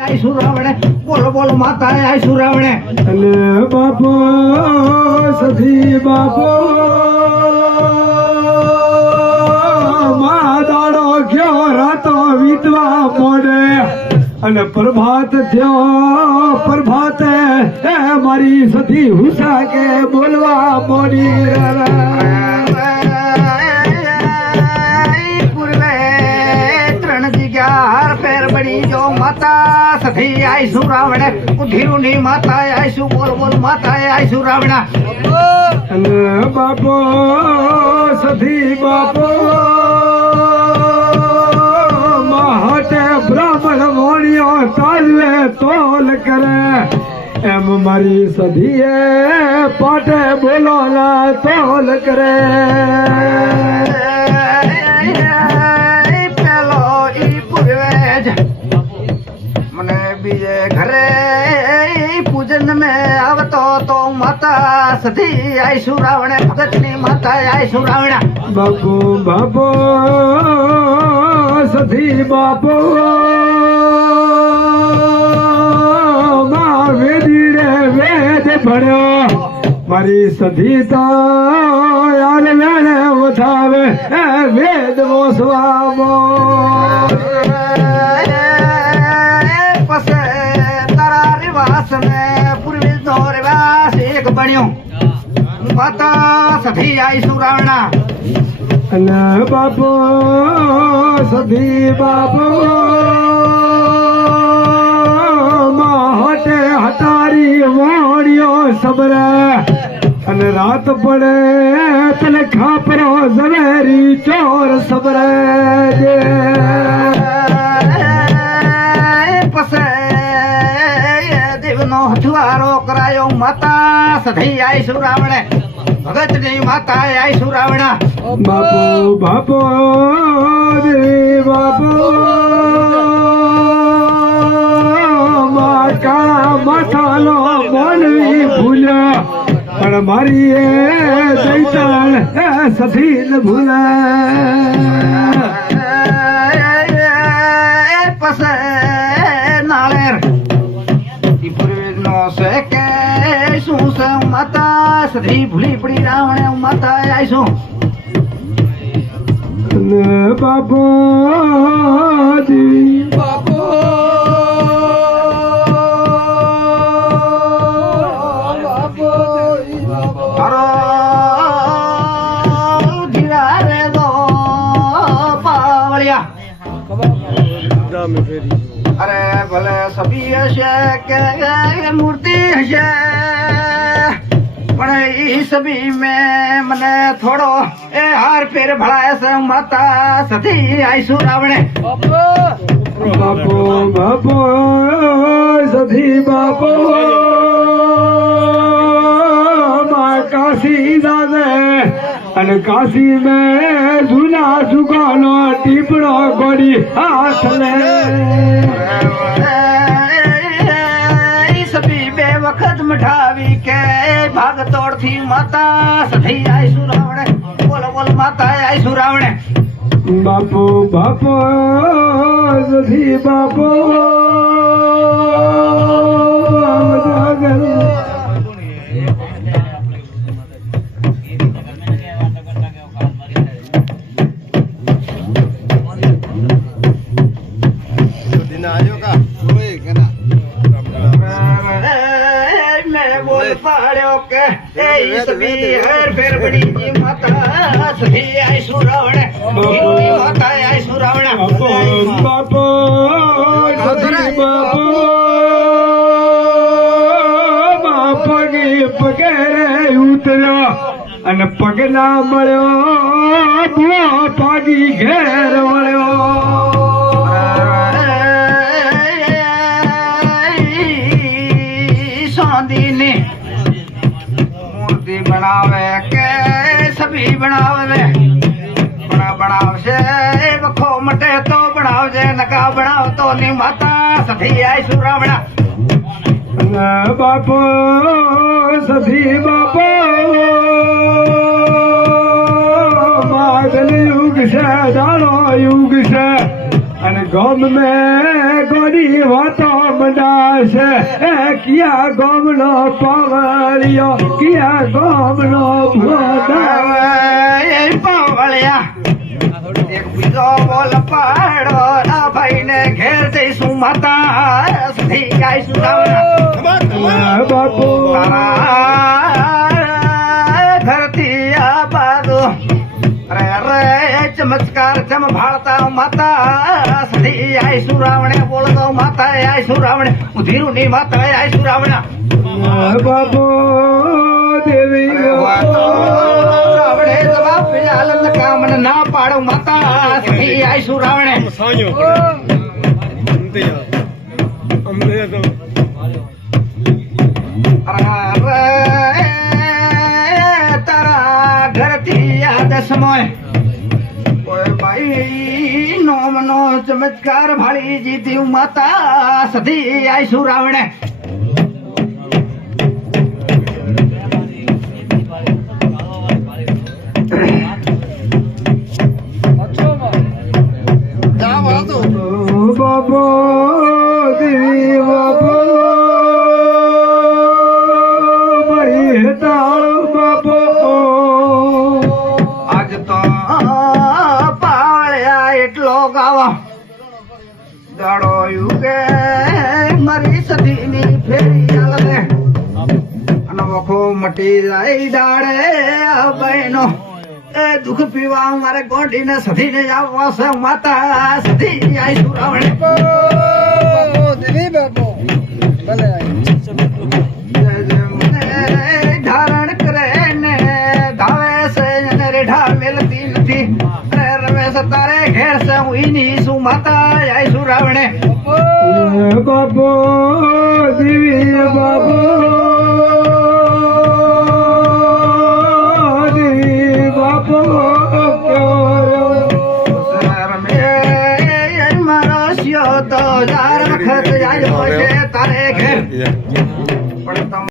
આય સુરાવણે બોલો બોલો માતા આય સુરાવણે અને બાપો સધી બાપો મા દાડો ગયો રાતો વીતવા મોડે અને પ્રભાત થયો પ્રભાતે મારી સધી હુસા કે બોલવા મોડી માતા સધી આય સુરાવણે ઉધીરુની માતા આય સુ બોલ બોલ માતા આય સુરાવણા અને બાપો સધી બાપો માહટે બ્રાહ્મણ મોણિયો તાલવે તોલ કરે એમ મારી સધીએ પાટે બોલો ના તોલ કરે પેલો ઈ પૂર્વેજ મને બીજે ઘરે પૂજન में આવતો તો માતા સધી આય સુરાવણે ભગતની માતા આય સુરાવણા બાપુ બાપો સધી બાપો મા વેદીડે વેદ ભણ્યો મારી સધી તો યાર વેણે વધાવે વેદ વોસવામો એક બન્યો માતા સધી આય સુરાવણા અને બાપો સધી બાપો માહટે હટારી વાણિયો સબરે અને રાત પડે તને ખાપરો ઝવેરી ચોર સબરે હથવારો કરાયો માતા સધી આય સુરાવણે ભગતની માતા આય સુરાવણા બાપો બાપો દેવી બાપો મા કાળા માથાનો બોલવી ભૂલ્યો પણ મારી એ દૈતાણ સધી ન ભૂલે પસે નાળેર શું છે માતા સધી ભૂલી પડી રાવણે માતા આવીશું બાપો દેવી બાપો તારો ધીરા રે દો પાવળિયા અરે ભલે સભી હશે કે મૂર્તિ હશે પણ ઈ સભી મેં મને થોડો એ હાર ફેર ભળાય છે માતા સધી આય સુરાવણે બાપો બાપો સધી બાપો મા કાશી દાદે અને કાશી મેં જૂના જુગાનો ટીપડો ગોળી હાથ લે વખત મઠાવી કે ભાગ તોડથી માતા સધી આય સુરાવણે બોલો બોલ માતા આય સુરાવણે બાપો બાપો સધી બાપો પાડ્યો કે હર ફેર બડી માતા સધી આય સુરાવણે માતા આય સુરાવણે બાપો સધી બાપો મા પગે પગેરે ઉતર્યો અને પગલા મળ્યો બુઆ પાગી ઘેર વળ્યો સોંદીની મૂર્તિ બનાવે કે સભી બનાવે બનાવશે વખો મટે તો બનાવજે નકા બનાવતો ની માતા સધી આય સુરાવણા બાપો સધી બાપો માગલ યુગ છે દાડો યુગ છે અને ગમ મેં ગોરી વાતો મંડાશે કિયા ગમનો પાવળિયો કિયા ગમનો ભોડા એ પાવળિયા એક બીજો બોલ પાડો ના ભાઈ ને ઘેર જઈશું માતા સુધી આવીશું રાવણા બાપુ ધરતી આ બાજુ રે રે ચમત્કાર ચમ ભાળતા માતા સધી આઈશું રાવણે બોલતો માતા આઈશું રાવણે ઉધીરું ની માતા આઈશું રાવણા બાપુ દેવી રાવણે જવાબ આલંદ કામન ના પાડો માતા સધી આઈશું રાવણે તારા ઘરથી યાદ સમય કોઈ ભાઈ નોમનો ચમત્કાર ભાળી જીતી માતા સધી આઈશું રાવણે બાપુ દેવી બાપુ મારી તાળ બાપુ આજ તો પાળ્યા એટલો ગાવા દાડો યુગે મારી સધીની ફેરી આલે અને વખો મટી જાય દાડે આ બહેનો એ દુઃખ પીવા મારે ગોડીને સધીને આવવા છે માતા સધી આઈશું રાવણે ધારણ કરે ને ધાવે છે અને રેઢા મેલતી નથી રવે છે તારે ઘેર છે હું ઈની શું માતા આઈશું રાવણે બાપુ દેવી બાપુ દેવી બાપુ મારો શિયો તો 1000 વખત આવ્યો છે તારે ઘેર પણ